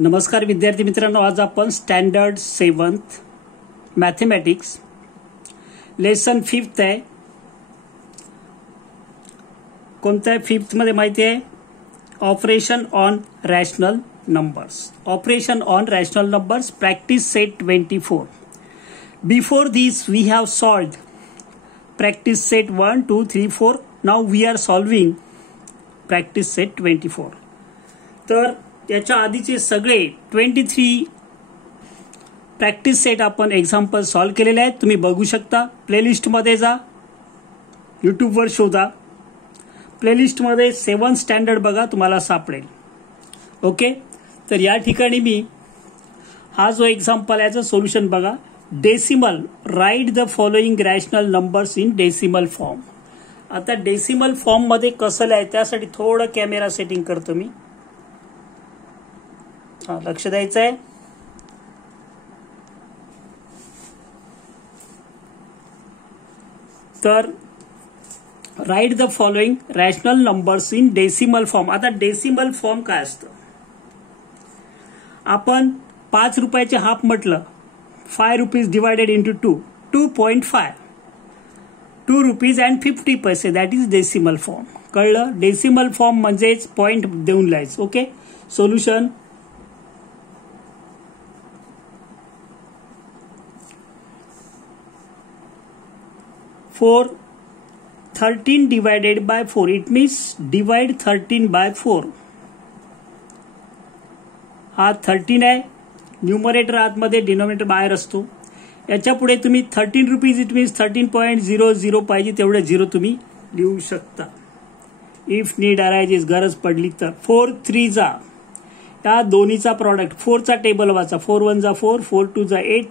नमस्कार विद्यार्थी मित्रांनो, आज आपण standard 7th mathematics lesson 5th आहे. कोणतं आहे 5th मध्ये माहिती आहे? Operation on rational numbers. Operation on rational numbers, practice set 24. Before this we have solved practice set 1, 2, 3, 4. Now we are solving practice set 24. तर याच्या आधीचे सगळे 23 प्रॅक्टिस सेट आपण एक्झाम्पल सॉल्व्ह केलेले आहेत. तुम्ही बघू शकता. प्लेलिस्टमध्ये जा, यूट्यूबवर शोधा. प्लेलिस्टमध्ये 7th स्टँडर्ड बघा, तुम्हाला सापडेल. ओके, तर या ठिकाणी मी हा जो एक्झाम्पल याचं सोल्युशन बघा. Decimal, write the following rational numbers in decimal form. आता डेसिमल फॉर्ममध्ये कसं लिहायचं त्यासाठी थोडं कॅमेरा सेटिंग करतो मी. लक्ष द्यायचं आहे. तर write the following rational numbers in decimal form. आता डेसिमल फॉर्म काय असतं? आपण 5 रुपयाचे हाफ म्हटलं, 5 rupees divided into 2, 2.5, 2 rupees and 50 पैसे. That is decimal form. कळलं? डेसिमल फॉर्म म्हणजेच पॉइंट देऊन लिहायचं. Okay, solution. For 13 divided by 4, it means divide 13 by 4. हा 13 आहे. न्यूमरेटर आतमध्ये, डिनॉमिनेटर बाहेर असतो. याच्या पुढे तुम्ही 13 रुपीज, इट मीन्स 13.00 पाहिजे तेवढे 0 तुम्ही लिहू शकता. इफ नीड अरायजेस, गरज पडली तर. 4 3 जा, या दोन्हीचा प्रॉडक्ट. 4 चा टेबल वाचा. 4 1 जा 4, 4 2 जा 8,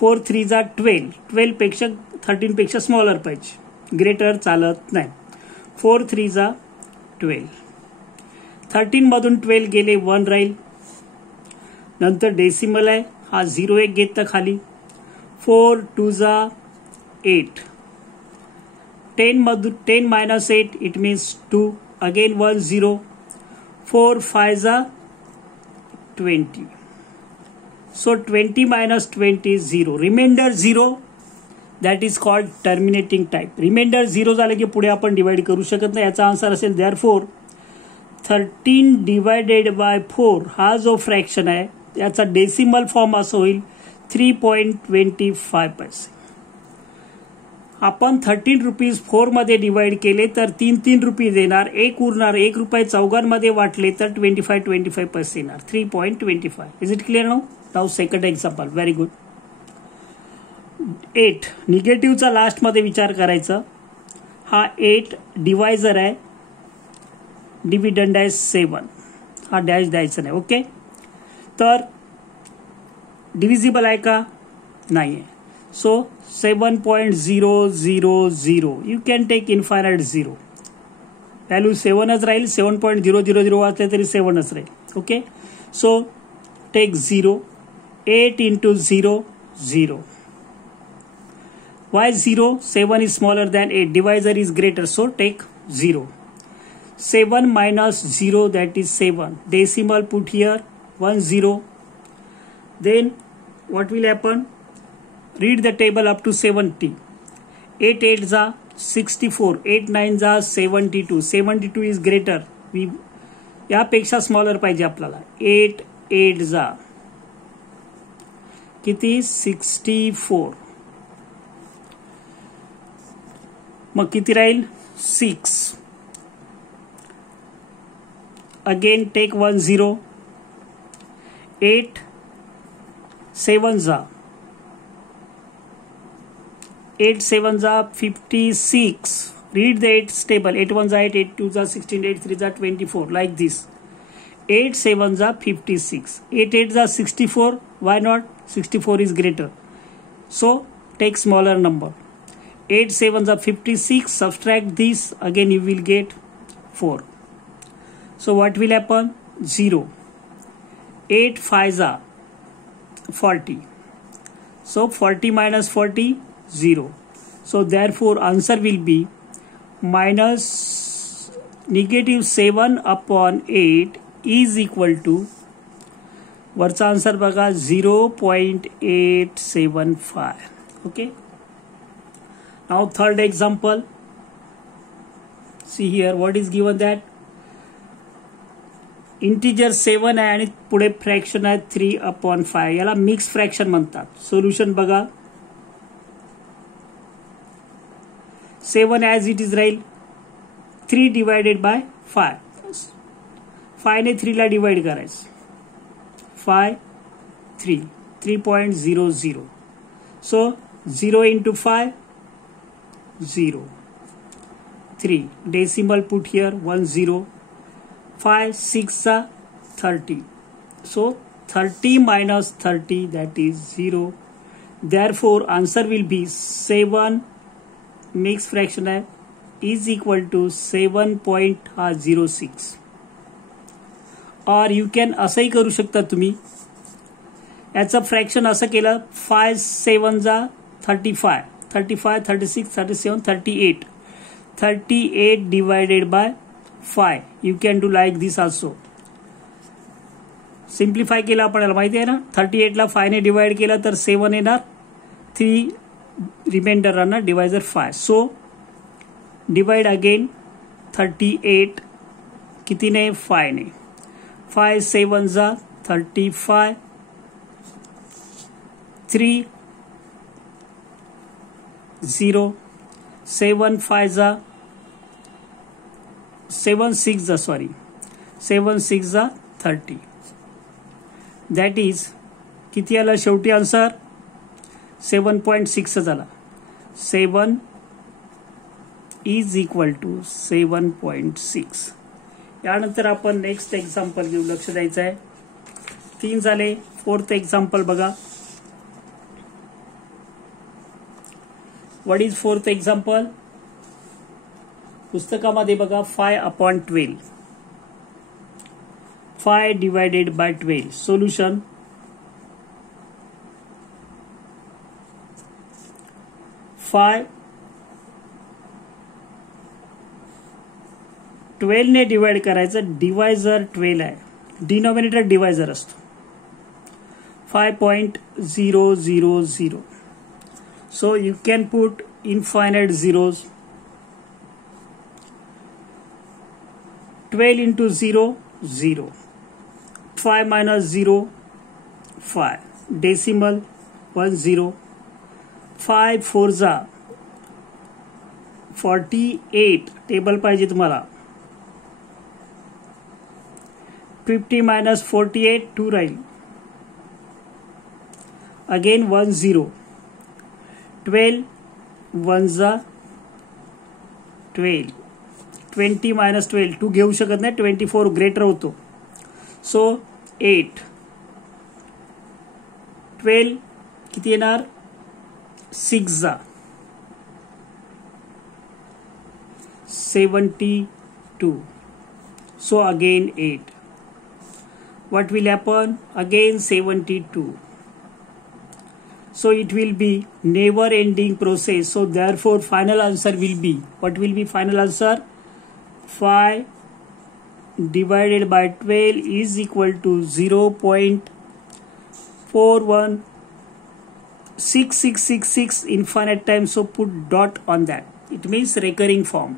4 3 जा 12. 12 पेक्षा 13 पेक्षा स्मॉलर पाहिजे, ग्रेटर चालत नाही. 4 3 जा 12. 13 मधून 12 गेले, 1 राहील. नंतर डेसिमल आहे, हा 0 1 घेतलं खाली. 4 2 जा 8. 10 मधून 10 मायनस 8, इट मीन्स 2. अगेन 1 0. 4 5 जा 20. So 20 minus 20 is 0. Remainder 0, that is called terminating type. Remainder 0 झालं की पुढे आपण डिवाइड करू शकत नाही. याचा आन्सर असेल therefore 13 divided by 4 हा जो फ्रॅक्शन आहे याचा डेसिमल फॉर्म असं होईल 3.25 पैसे. आपण 13 रुपीज 4 मध्ये डिवाइड केले तर 3 रुपीज येणार. 1 उरणार. 1 रुपये चौघांमध्ये वाटले तर 25 पैसे येणार. 3.25. Is it clear now? Now second example. Very good. 8 निगेटिव्हचा लास्ट मध्ये विचार करायचा. हा 8 डिवायझर आहे, डिव्हिडंड आहे 7. हा डॅश द्यायचा नाही. ओके, तर डिव्हिजिबल आहे का? नाही आहे. So 7.000. You can take infinite 0. Value 7च राहील. 7.000 वाचले तरी 7च राहील. Okay, so take 0. 8 into 0, 0. Why 0? 7 is smaller than 8. Divisor is greater, so take 0. 7 minus 0, that is 7. Decimal put here, 1 0. Then what will happen? Read the table up to 70. 8 8 za 64. 8 9 za 72. 72 is greater. यापेक्षा smaller पाहिजे आपल्याला. 8 8 जा किती? 64. मग किती राहील? 6. Again take 1 0. 8 7 जा 8 7 जा 56. Read the 8 table. 8 1 जा 8, 8 2 जा 16, 8 3 जा 24, लाईक दिस. 8 7 जा 56. 8 8 जा 64. Why not? 64 is greater. So take smaller number. 8 7 are 56. Subtract this. Again you will get 4. So what will happen? 0. 8 5 are 40. So 40 minus 40, 0. So therefore answer will be minus negative 7 upon 8 is equal to वरचा answer बघा 0.875. Okay. Now third example. See here what is given that. Integer 7 आहे आणि पुढे fraction आहे 3/5. याला mix fraction म्हणतात. Solution बघा. 7 as it is राहील 3 डिवायडेड बाय 5. 5 ने 3 ला डिवाइड करायचं. 5 3 3.00. So 0 into 5 0 3 decimal put here 10. 5 6 30. So 30 minus 30, that is 0. Therefore answer will be 7 mixed fraction is equal to 7.06. और यू कॅन असंही करू शकता तुम्ही. याचं फ्रॅक्शन असं केलं 5 7 35 35 36 37 38 38 divided by 5. You can do like this also. Simplify केलं आपल्याला माहिती आहे ना. 38 ला 5 ने डिवाइड केलं तर 7 येणार. 3 रिमाइंडर राहणार डिवायजर 5. सो डिवाइड अगेन 38 कितीने 5 ने. 5 7 35 3 0 7 5 7 6 sorry 7 6 30. दॅट इज किती आला शेवटी आन्सर 7.6 झाला. 7 इज इक्वल टू 7.6. यानंतर आपण नेक्स्ट एक्झाम्पल घेऊ. लक्ष द्यायचं आहे. 3 झाले. फोर्थ एक्झाम्पल बघा. What is fourth example. पुस्तकामध्ये बघा 5/12. 5 डिवायडेड बाय 12. सोल्युशन. फाय 12 ने डिवाइड करायचं. डिवायझर 12 आहे. डिनॉमिनेटर डिवायझर असतो. 5.000. So you can put infinite zeros. 12 into 0 0. 5 minus 0 5. Decimal 10. 5 4 48. Table पाहिजे तुम्हाला. 50 minus 48 2 राहील. अगेन 10. 12 1 12. 20 minus 12 2 घेऊ शकत नाही. 24 ग्रेटर होतो. सो 8. 12 किती येणार 6 72. So again 8. What will happen? Again 72. So it will be never ending process. So therefore final answer will be, what will be final answer? 5 divided by 12 is equal to 0.416666 infinite times. So put dot on that. It means recurring form.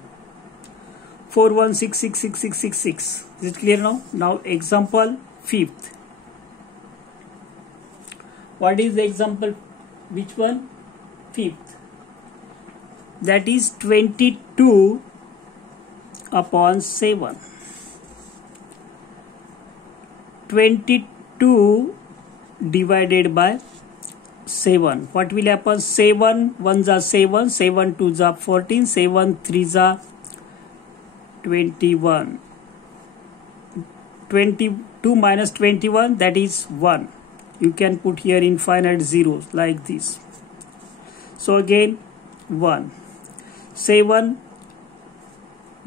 41666666. Is it clear now? Now example 5th. What is the example? Which one? 5th. That is 22/7. 22 divided by 7. What will happen? 7 1 7, 7 2 14, 7 3 21. 22 minus 21, that is 1. You can put here infinite zeros like this. So again 1. 7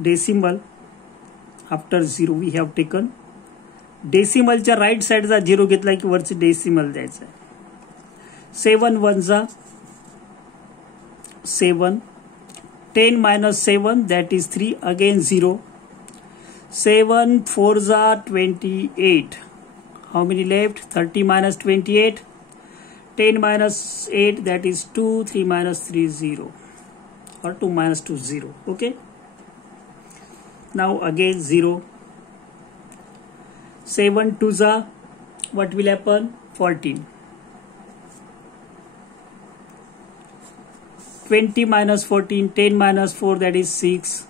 decimal after 0 we have taken. डेसिमलच्या right साईडचा 0 घेतला की वरचे decimal द्यायचं आहे. 7 1 7. 10 minus 7, that is 3. Again 0. 7 4 28. How many left? 30 minus 28. 10 minus 8, that is 2. 3 minus 3, 0. Or 2 minus 2, 0. Okay. Now again 0. 7 2s are, what will happen? 14. 20 minus 14, 10 minus 4, that is 6.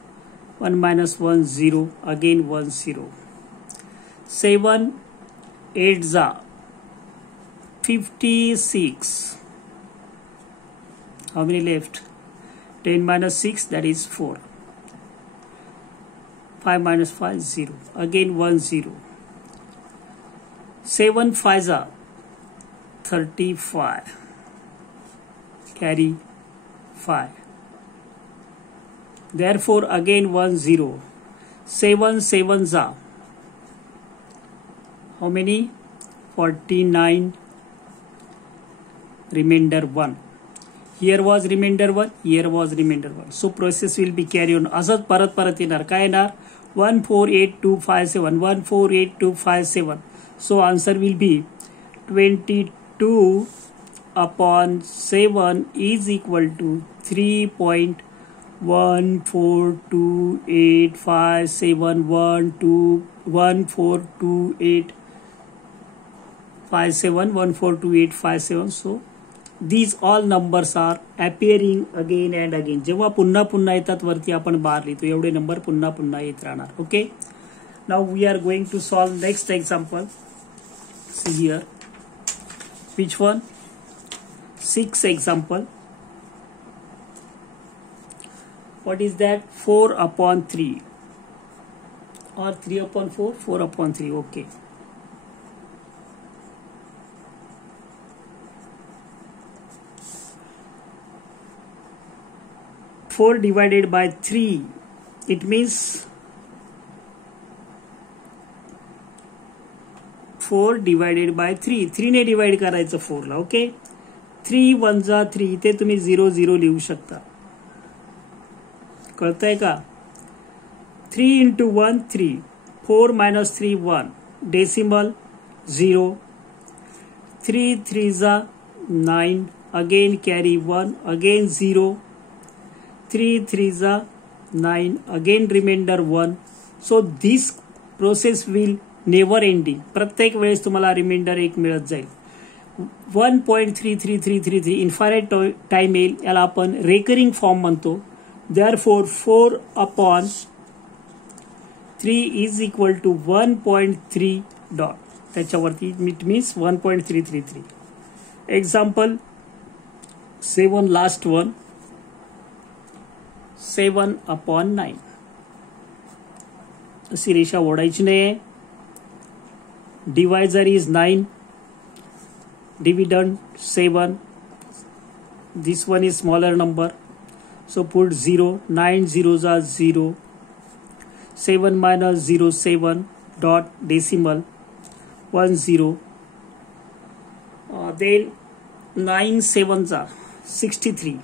1 minus 1, 0. Again 1, 0. 7 8s are 56. How many left? 10 minus 6, that is 4. 5 minus 5, 0. Again 1, 0. 7 5s are 35. Carry 5. Therefore again 1, 0. 7 7s are, how many? 49. Remainder 1. Here was remainder 1, here was remainder 1. So process will be carry on. असंच परत परत येणार. काय येणार? 148257. 148257. So answer will be 22 upon 7 is equal to 3.142857. So these all numbers are appearing again and again. जेव्हा पुन्हा पुन्हा येतात वरती आपण बार लिहितो, एवढे नंबर पुन्हा पुन्हा येत राहणार. Okay. Now we are going to solve next example. See here. Which one? 6 example. What is that? 4 upon 3 or 3 upon 4? 4 upon 3. Okay. Four divided by 3, it means 4 divided by 3. 3 ने डिवाइड करायचं 4 ला. Okay. 3 1 जा 3, इथे तुम्ही 0 0 लिहू शकता. कळतंय का? 3 into 1 3. 4 minus 3 1. Decimal 0. 3 3 जा 9. Again carry 1. Again 0. 3 3 जा 9. Again remainder 1. So this process will never ending. प्रत्येक वेळेस तुम्हाला रिमाइंडर 1 मिळत जाईल. 1.33333 इन्फायनाइट टाइम येईल. याला आपण रेकरिंग फॉर्म म्हणतो. Therefore 4 upon 3 is equal to 1.3 dot. त्याच्यावरती it means 1.333. Example 7, last one. 7 upon 9. अशी रेषा ओढायची नाही. Divisor is 9. Dividend 7. This one is smaller number. So put 0. 9 zeros are 0. 7 minus 0 7. Dot decimal 1 0. Then 9 7s are 63.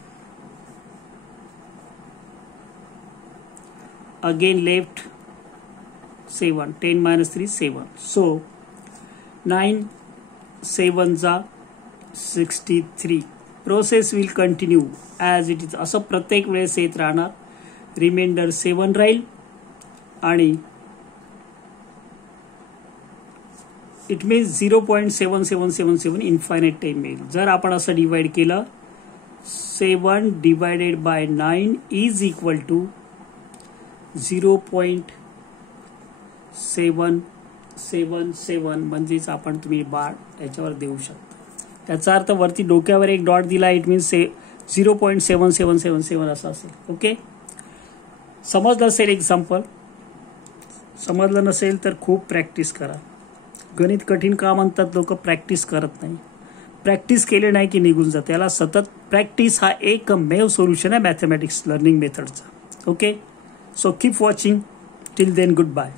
Again left 7. 10 minus 3 7. So 9 7s are 63. Process will continue as it is. असं प्रत्येक वेळेस येत राहणार. Reminder 7 राहील आणि it means 0.7777 infinite time येईल. जर आपण असं डिवाइड केलं 7 divided by 9 is equal to 0.777 म्हणजेच आपण तुम्ही बार याच्यावर देऊ शकता. त्याचा अर्थ वरती डोक्यावर एक डॉट दिला. इट मीन्स 0.7777 असं असेल. ओके. समजलं असेल एक्झाम्पल. समजलं नसेल तर खूप प्रॅक्टिस करा. गणित कठीण का म्हणतात लोक? प्रॅक्टिस करत नाही. प्रॅक्टिस केले नाही की निघून जाते. याला सतत प्रॅक्टिस हा एकमेव सोल्युशन आहे मॅथमॅटिक्स लर्निंग मेथडचा. Okay. So keep watching. Till then good bye.